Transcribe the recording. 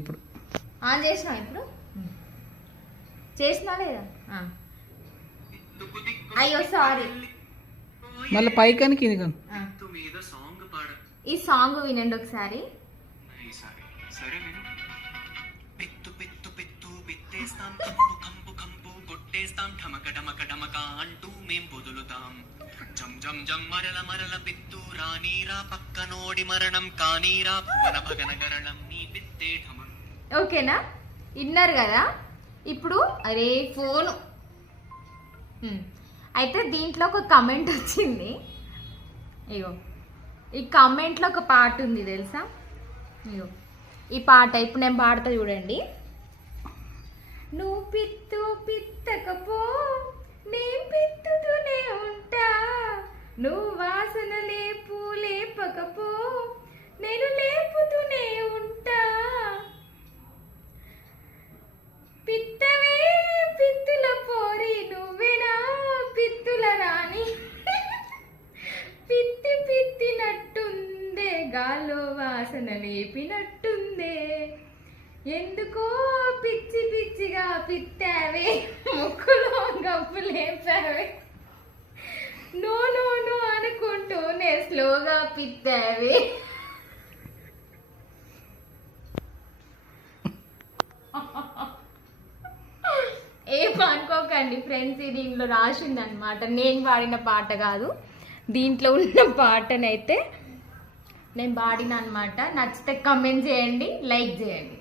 ఇప్పుడు ఆన్ చేసినా ఇప్పుడు చేసినా లేదా అయ్యో సారీ మళ్ళీ పైకని కింది ఈ సాంగ్ వినండి ఒకసారి కొట్టేస్తాం ఢమక ఢమక ఢమక అంటూ మేం బొదులుతాం జం జం జం మరల మరల పిత్తు రానీరా పక్కనోడి మరణం కానీరా భువన భగన గరణం నీ పిత్తే ఢమం. ఓకేనా విన్నారు కదా. ఇప్పుడు అరే ఫోను అయితే దీంట్లో ఒక కమెంట్ వచ్చింది. ఇగో ఈ కమెంట్లో ఒక పాట ఉంది తెలుసా. ఇగో ఈ పాట ఇప్పుడు నేను పాడతా చూడండి. నువ్వు పిత్తు పిత్తకపో నేను పిత్తుతూనే ఉంటా, నువ్వు వాసన లేపు లేపకపో నేను లేపుతూనే ఉంటా, పిత్తవే పిత్తుల పోరి నువ్వేనా పిత్తుల రాణి, పిత్తి పిత్తినట్టుందే గాల్లో వాసన లేపినట్టుందే, ఎందుకో పిచ్చి పిచ్చిగా పిత్తావే ముక్కులో గప్పు లేపావే, నో నో నో అనుకుంటూనే స్లోగా పిత్తావే. ఏమనుకోకండి ఫ్రెండ్స్, ఇది దీంట్లో రాసింది అనమాట, నేను పాడిన పాట కాదు. దీంట్లో ఉన్న పాటనైతే నేను పాడిన అనమాట. నచ్చితే కమెంట్ చేయండి, లైక్ చేయండి.